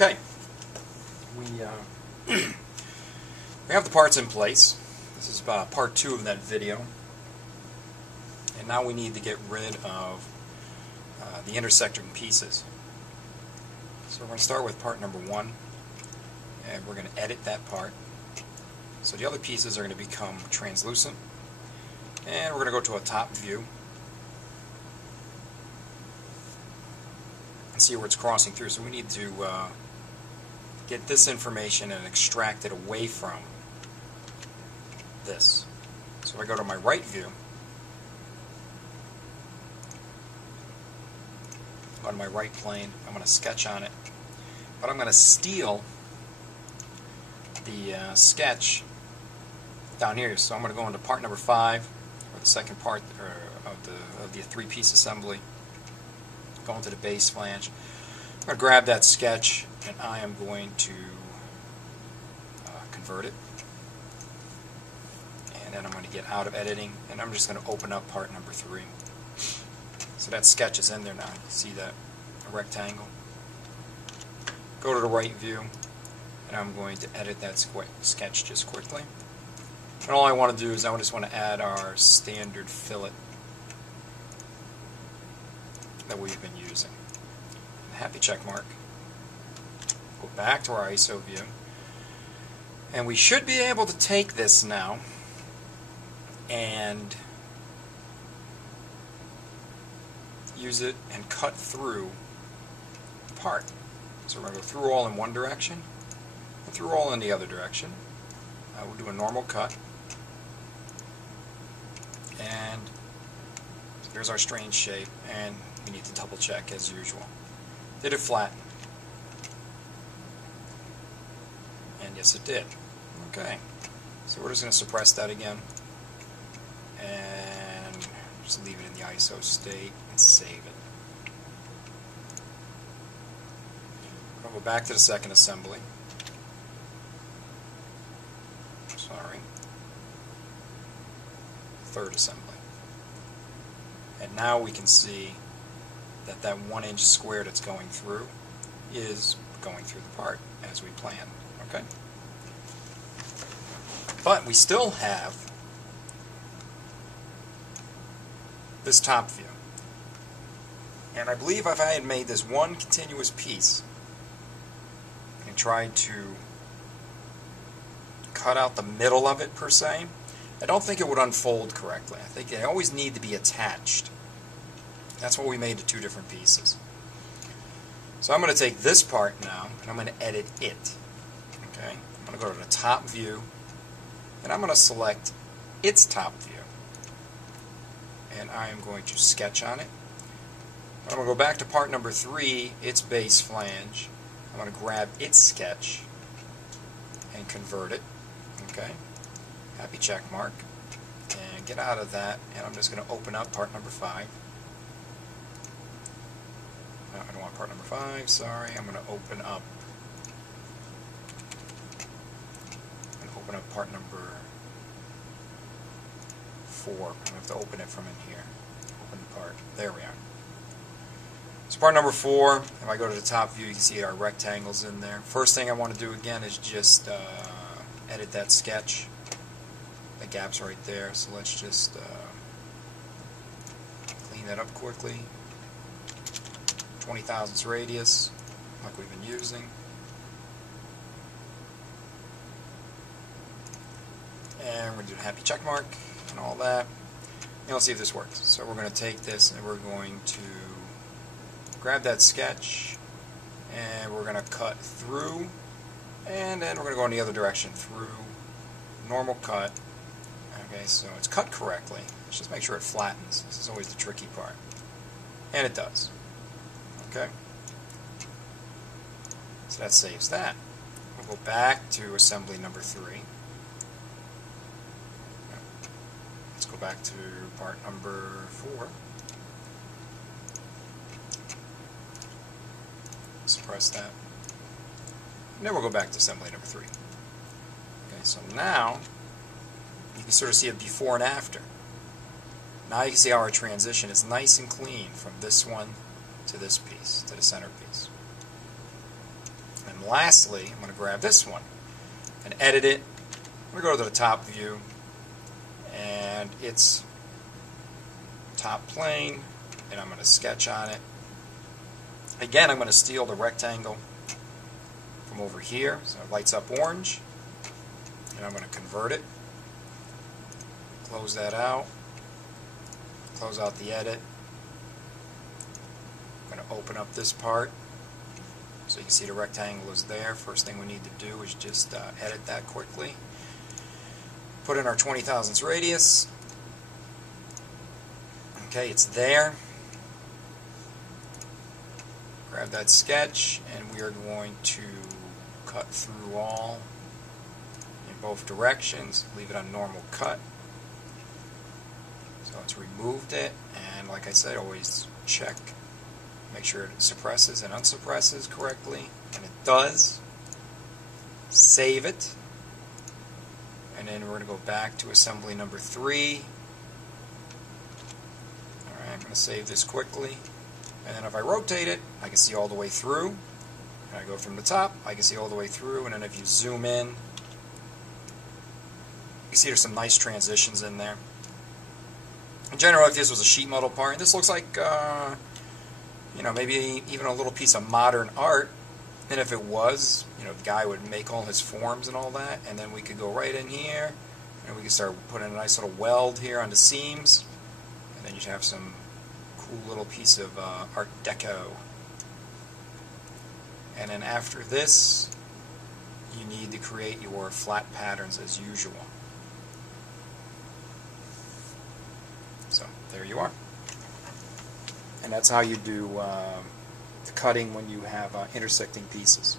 Okay, we have the parts in place. This is part 2 of that video, and now we need to get rid of the intersecting pieces. So we're going to start with part number 1, and we're going to edit that part. So the other pieces are going to become translucent, and we're going to go to a top view and see where it's crossing through. So we need to get this information and extract it away from this. So if I go to my right view, on my right plane, I'm going to sketch on it, but I'm going to steal the sketch down here. So I'm going to go into part number 5, or the second part of the 3-piece assembly. Go into the base flange. I'm going to grab that sketch, and I am going to convert it. And then I'm going to get out of editing, and I'm just going to open up part number 3. So that sketch is in there now. You can see that, a rectangle. Go to the right view, and I'm going to edit that sketch just quickly. And all I want to do is I just want to add our standard fillet that we've been using. Happy check mark. Go back to our ISO view, and we should be able to take this now and use it and cut through the part. So we're going to go through all in one direction and through all in the other direction. We'll do a normal cut, and here's our strange shape, and we need to double check as usual. Did it flatten? And yes, it did. Okay, so we're just going to suppress that again and just leave it in the ISO state and save it. I'll go back to the second assembly. Sorry. Third assembly. And now we can see that that 1-inch square that's going through is going through the part as we planned. Okay? But we still have this top view. And I believe if I had made this one continuous piece and tried to cut out the middle of it per se, I don't think it would unfold correctly. I think they always need to be attached. That's why we made the 2 different pieces. So I'm going to take this part now, and I'm going to edit it. Okay? I'm going to go to the top view, and I'm going to select its top view. And I am going to sketch on it. I'm going to go back to part number 3, its base flange. I'm going to grab its sketch and convert it. Okay? Happy check mark. And get out of that, and I'm just going to open up part number 5. No, I don't want part number 5, sorry. I'm going to open up part number 4. I'm going to have to open it from in here. Open the part. There we are. So part number 4, if I go to the top view, you can see our rectangles in there. First thing I want to do again is just edit that sketch. The gap's right there, so let's just clean that up quickly. 20 thousandths radius, like we've been using. And we're going to do a happy check mark and all that. And let's see if this works. So we're going to take this and we're going to grab that sketch and we're going to cut through, and then we're going to go in the other direction through, normal cut. Okay, so it's cut correctly. Let's just make sure it flattens. This is always the tricky part. And it does. Okay. So that saves that. We'll go back to assembly number 3. Let's go back to part number 4. Suppress that. And then we'll go back to assembly number 3. Okay, so now you can sort of see a before and after. Now you can see how our transition is nice and clean from this one to this piece, to the center piece. And lastly, I'm going to grab this one and edit it. I'm going to go to the top view, and it's top plane, and I'm going to sketch on it. Again, I'm going to steal the rectangle from over here, so it lights up orange, and I'm going to convert it. Close that out. Close out the edit. I'm going to open up this part so you can see the rectangle is there. First thing we need to do is just edit that quickly. Put in our 20 thousandths radius. Okay, it's there. Grab that sketch, and we are going to cut through all in both directions. Leave it on normal cut. So it's removed it, and like I said, always check, make sure it suppresses and unsuppresses correctly, and it does. Save it, and then we're going to go back to assembly number 3. Alright, I'm going to save this quickly, and then if I rotate it, I can see all the way through. And I go from the top, I can see all the way through, and then if you zoom in, you can see there's some nice transitions in there. In general, if this was a sheet metal part, this looks like, you know, maybe even a little piece of modern art. And if it was, you know, the guy would make all his forms and all that, and then we could go right in here, and we could start putting a nice little weld here on the seams, and then you'd have some cool little piece of Art Deco. And then after this, you need to create your flat patterns as usual. So there you are. And that's how you do the cutting when you have intersecting pieces.